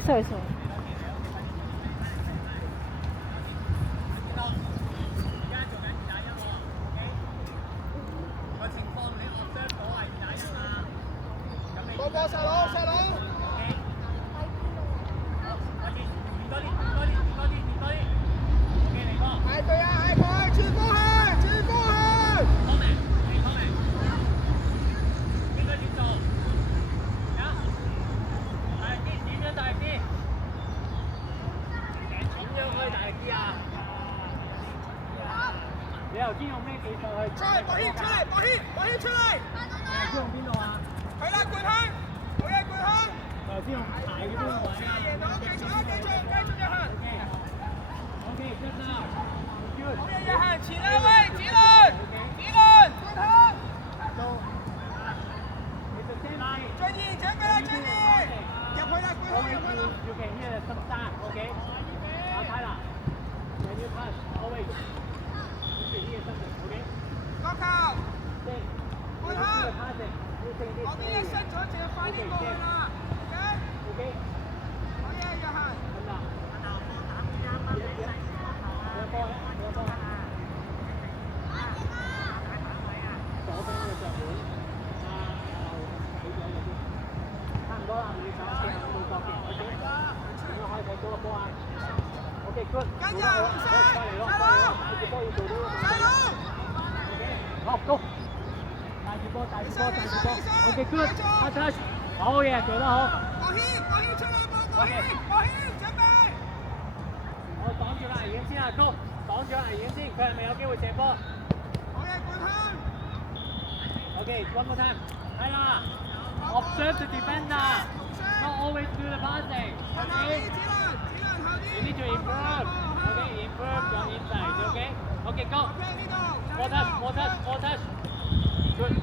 sorry。你頭先用咩技術去？出嚟，保險出嚟，保險出嚟。你先用邊度啊？係啦，冠香，好嘢，冠香。頭先用排嘅邊個位啊？贏到，繼續入行。OK，good now。好嘢，入行，前兩位，子倫，冠香。到。俊義，準備啦，俊義。入去啦，冠香，入去啦。You can hear some sound, okay? 打開啦。When you touch, always. Go球，冠香，我邊一伸咗就快啲過去啦 ，OK？ 好嘢，約翰。差唔多啦，你手嘅冇角嘅 ，OK？ 點樣可以睇到個波啊 ？OK， good。跟住，細佬。好，Go！ 帶住波，OK good， touch， 好嘢，做得好。保險出嚟保險，準備。我擋住啦，危險先啊 ，Go！ 擋住啦，危險先，佢係咪有機會射波？好嘢，冠香。OK，one more time， 係啦 ，observe the defender，not always do the passing。You need to improve your inside， OK？OK，Go！ More touch。Good。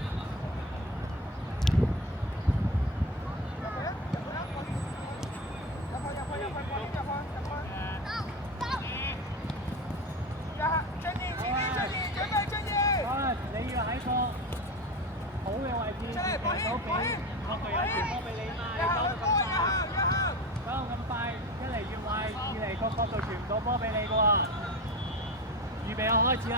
你要喺個好嘅位置，到俾確實有傳波俾你嘛，你走得咁快，一嚟越壞，二嚟個角度傳唔到波俾你嘅喎。預備我開始啦。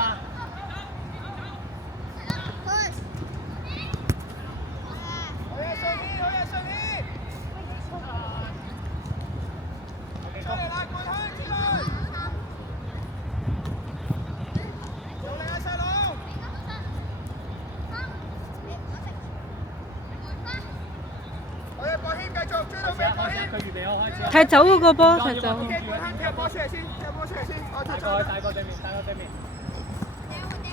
踢走嗰個波，踢走。踢波出嚟先，帶過對面。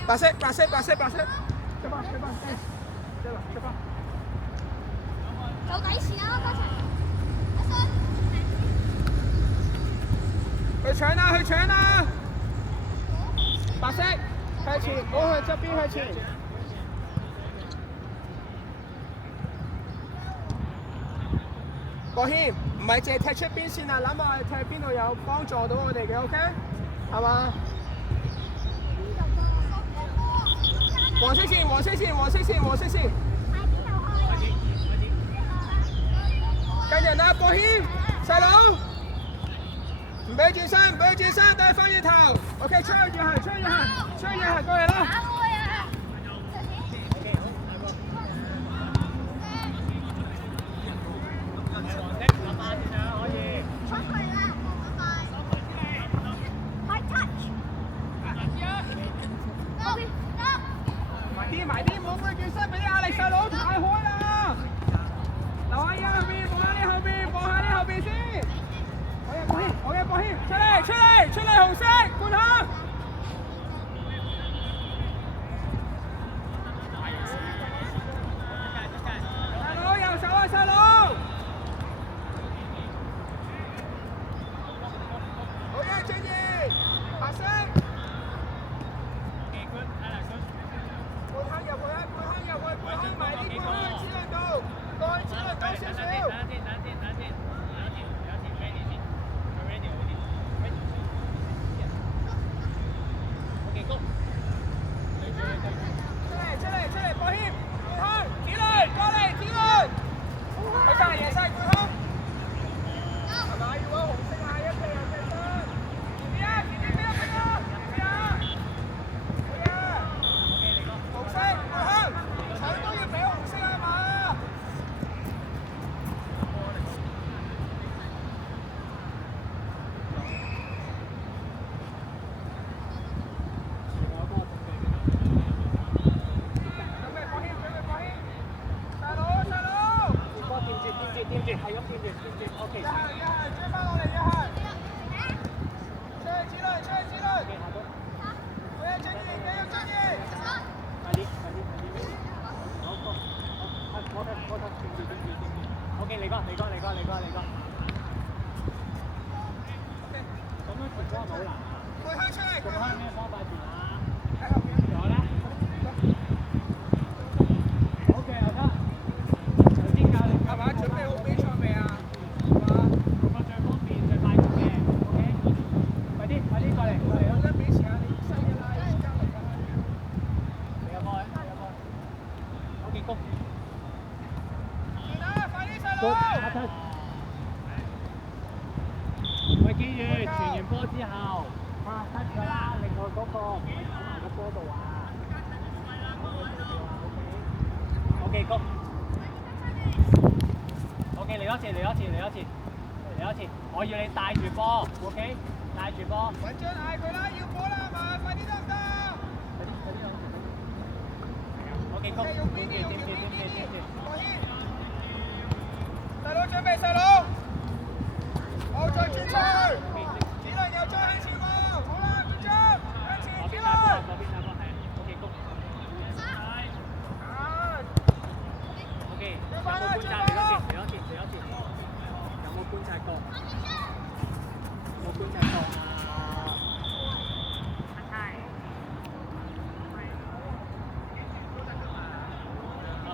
白色。有底線啊，多謝。去搶啦！白色，向前，唔好向側邊向前。國謙，唔係淨係踢出邊線啊，諗下踢邊度有幫助到我哋嘅 ，OK？ 係嘛？黃色線。跟人啦，國謙，細佬，唔俾轉身，帶翻轉頭 ，OK？ 出去越行，過嚟啦！埋啲，唔好俾轉身，俾啲壓力細佬，太開啦！留喺後邊，望下你後邊先。好嘅，國謙，出嚟，紅色，冠香。掂住，係咁掂住，OK。追翻落嚟，出去之類。 OK， 下到。我要正義，你要正義。快啲。好，我掂住。OK， 嚟個。咁樣傳波好難啊！仲開咩方法傳啊？仲有咧 ？OK， 又得。頭先教你係嘛？準備好比賽未啊？個最方便、最快速嘅 ，OK。快啲過嚟。我而家俾時間你收一拉，交嚟㗎。你有冇？OK， 攻。快啲細攻，佬！下出。喂，記住傳完波之後，得㗎啦，另外嗰個唔係走埋個波度啊。OK， 攻。OK， 嚟多次，我要你帶住波 ，OK， 帶住波。穩張嗌佢啦，要波啦係嘛？快啲得唔得？OK， 攻。用邊啲？掂住。細佬準備，細佬。好，再轉出去。子亮又再向前望，好啦，轉向前，子亮。嗰邊係 OK， 攻。OK， 有冇觀察？嚟多次。有冇觀察過？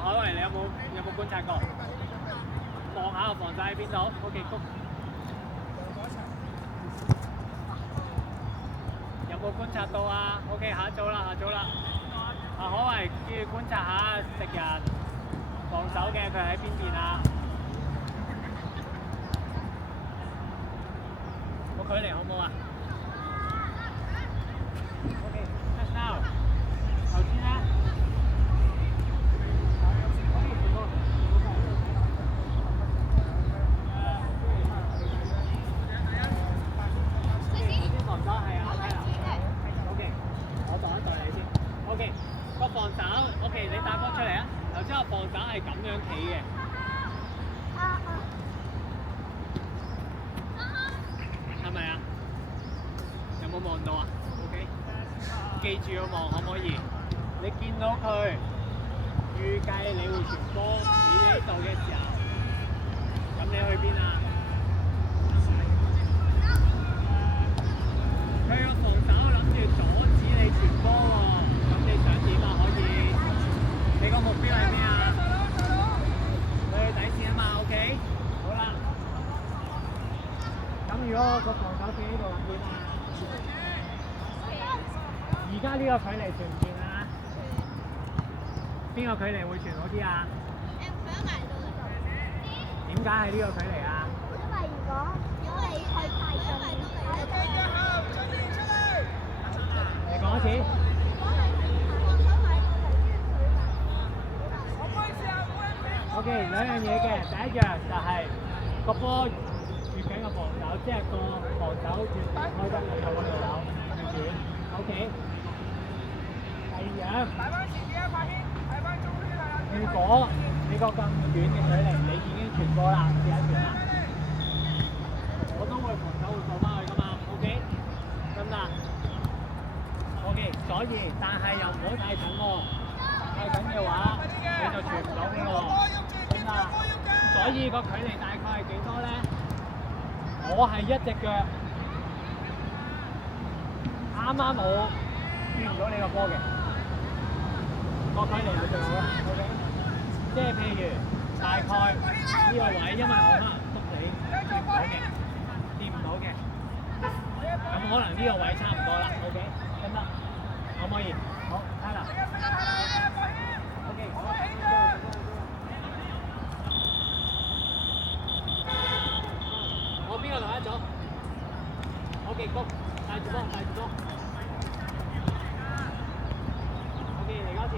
海維，你有冇觀察過？望下個防守喺邊度 ？OK， 攻。有冇觀察到啊 ？OK， 下一組啦。海維，記住觀察下敵人防守嘅佢喺邊邊啊？個距離好唔好啊 ？OK，pass now。頭先咧。個防守 ，OK， 你帶波出嚟啊！頭先個防守係咁樣企嘅，係咪啊？有冇望到啊 ？OK， 記住要望可唔可以？你見到佢預計你會傳波喺呢度嘅時候，咁你去邊啊？佢個防守諗住阻止你傳波喎。你想點啊？可以，你個目標係咩啊？你去底線啊嘛 ，OK？ 好啦，咁如果個防守企呢度點啊？而家呢個距離傳唔傳啊？邊個距離會傳好啲啊？點解係呢個距離啊？因為如果你去太近，你講一次。OK， 兩樣嘢嘅，第一樣就係個波越緊個防守，即係個防守越開得越有個路口越遠。OK。第二樣，如果你個咁遠嘅距離，你已經傳過啦，試下傳啦。我都會防守會過翻去㗎嘛 ，OK？ 得唔得 ？OK， 所以但係又唔好太緊喎，太緊嘅話你就傳唔到嘅喎。所以個距離大概係幾多咧？我係一隻腳啱啱好見唔到你個波嘅，個距離係最好啦。OK， 即係譬如大概呢個位，因為我可能篤你掂唔到嘅，咁可能呢個位差唔多啦。OK， 得唔得？可唔可以？好，睇啦。OK， 好。邊個同一組 ？OK， 攻，帶住波。OK， 嚟多次。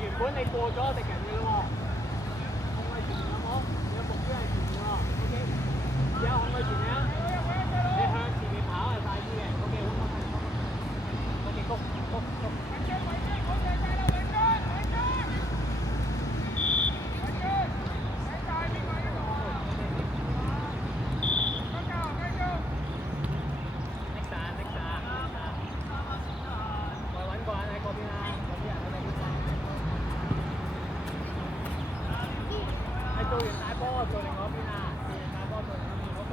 原本你過咗敵人嘅咯喎，控佢前面有冇？你個目標係前面喎 ，OK。而家控佢前面啊，你向前面跑係快啲嘅 ，OK， 攻。完大波做另外一邊啊！做完大波做另外一邊，好波。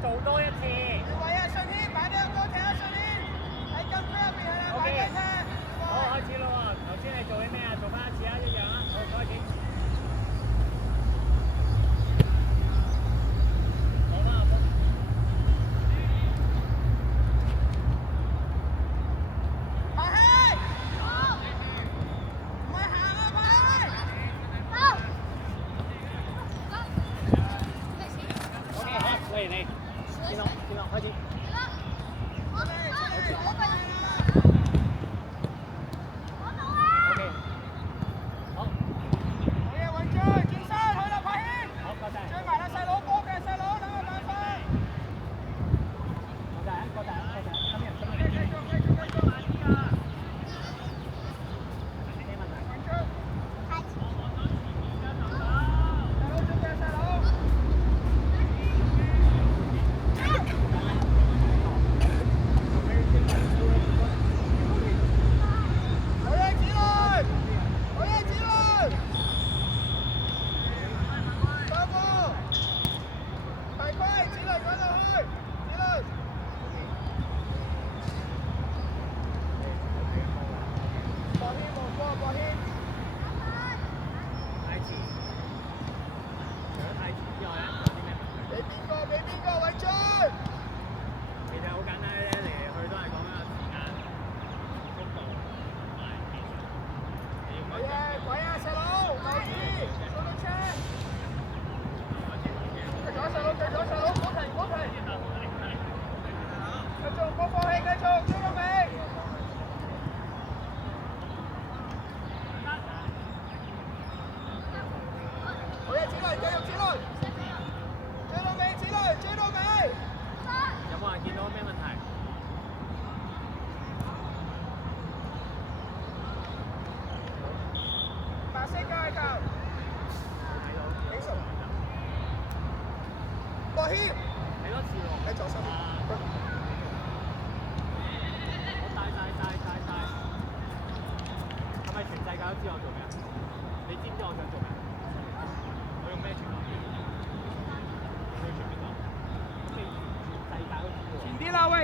做多一次。喂啊，順天，擺兩個踢啊，順天，喺禁區入邊係啦，擺兩踢。好，開始啦喎！頭先你做緊咩啊？做翻一次啊，一樣啊。好，開始。好啦，好。排氣。唔係行啊，排氣。OK，好，嚟嚟。見到，開始。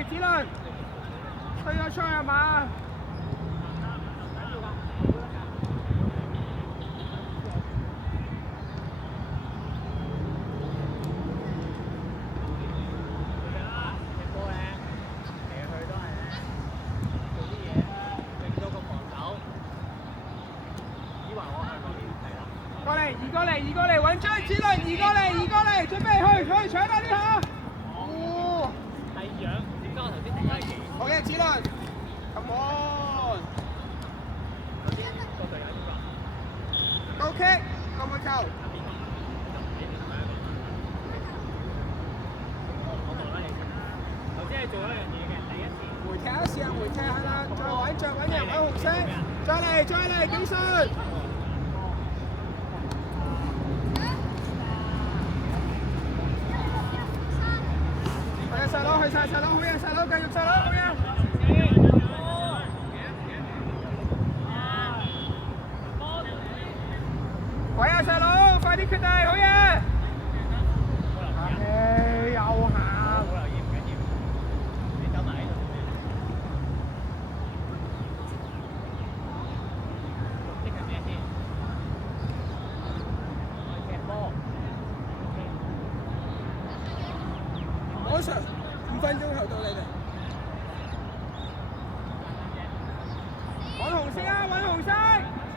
子倫，推咗出去係嘛？移過嚟，穩張子倫，移過嚟，準備去搶啦呢下！哦，第二樣，點解我頭先停咗係幾？好嘅，子倫 ，come on！ 頭先個隊友點啊？高 kick， 個冇球。我望啦你先。頭先係做咗一樣嘢嘅，第一次。回踢一試下回踢係啦，再揾人揾紅色，再嚟，警訊！細佬去晒，細佬好嘢，細佬繼續細佬好嘢。喂啊細佬，快啲決定好嘢。又行。好留意唔緊要，你走埋喺度。目的係咩先？我踢波。我上5分鐘後到你哋。揾紅色啊！揾紅色，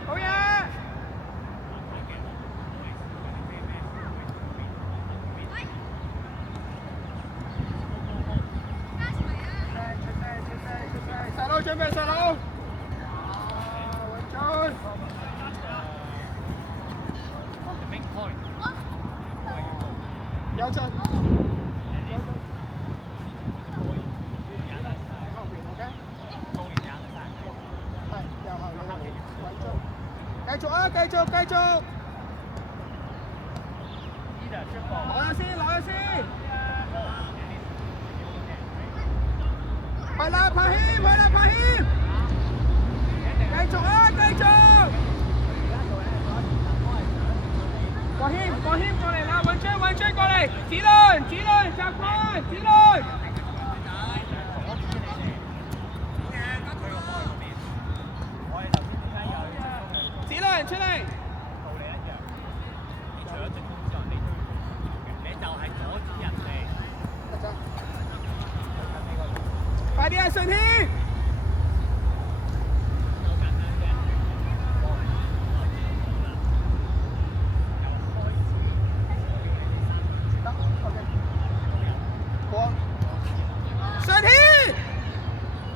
好嘢！細佬準備，細佬。穩陣。Big point。有進。繼續啊！繼續！攞咗先！係啦，派謙！繼續啊！國謙過嚟啦！雲章過嚟！子倫習慣！子倫出嚟！快啲啊，順天！